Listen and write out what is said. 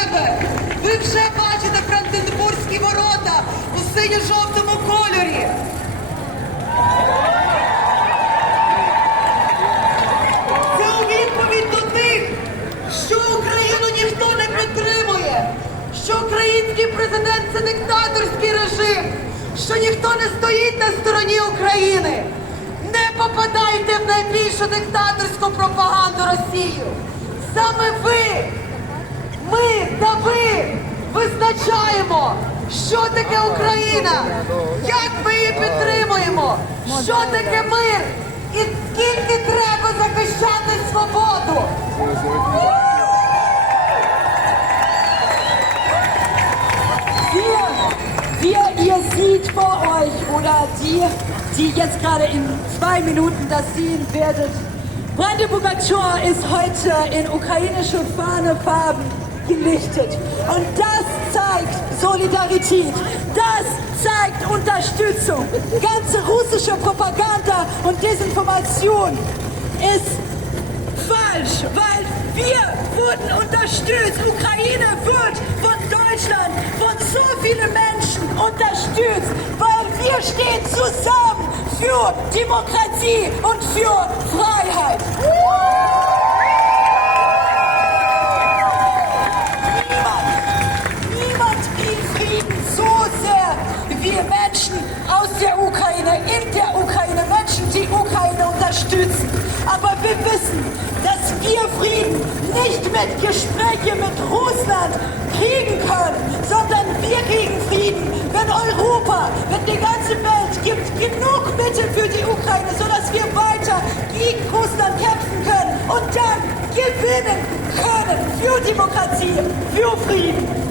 себе. Ви вже бачите Бранденбурзькі ворота у синьо-жовтому кольорі. Це у відповідь до тих, що Україну ніхто не підтримує, що український президент це диктаторський режим, що ніхто не стоїть на стороні України. Не попадайте в найбільшу диктаторську пропаганду Росію. Саме ви, ми та ви визначаємо, що таке Україна, як ми її підтримуємо, що таке мир і скільки треба захищати свободу. Wir, ihr seht vor euch oder die, die jetzt gerade in zwei Minuten das sehen werdet. Brandenburger Tor ist heute in ukrainische Fahnefarben gelichtet. Und das zeigt Solidarität. Das zeigt Unterstützung. Ganze russische Propaganda und Desinformation ist falsch, weil wir wurden unterstützt. Ukraine wird von Deutschland, von so vielen Menschen unterstützt, weil wir stehen zusammen für Demokratie und für Freiheit. Aber wir wissen, dass wir Frieden nicht mit Gesprächen mit Russland kriegen können, sondern wir kriegen Frieden, wenn Europa, wenn die ganze Welt gibt genug Mittel für die Ukraine, sodass wir weiter gegen Russland kämpfen können und dann gewinnen können für Demokratie, für Frieden.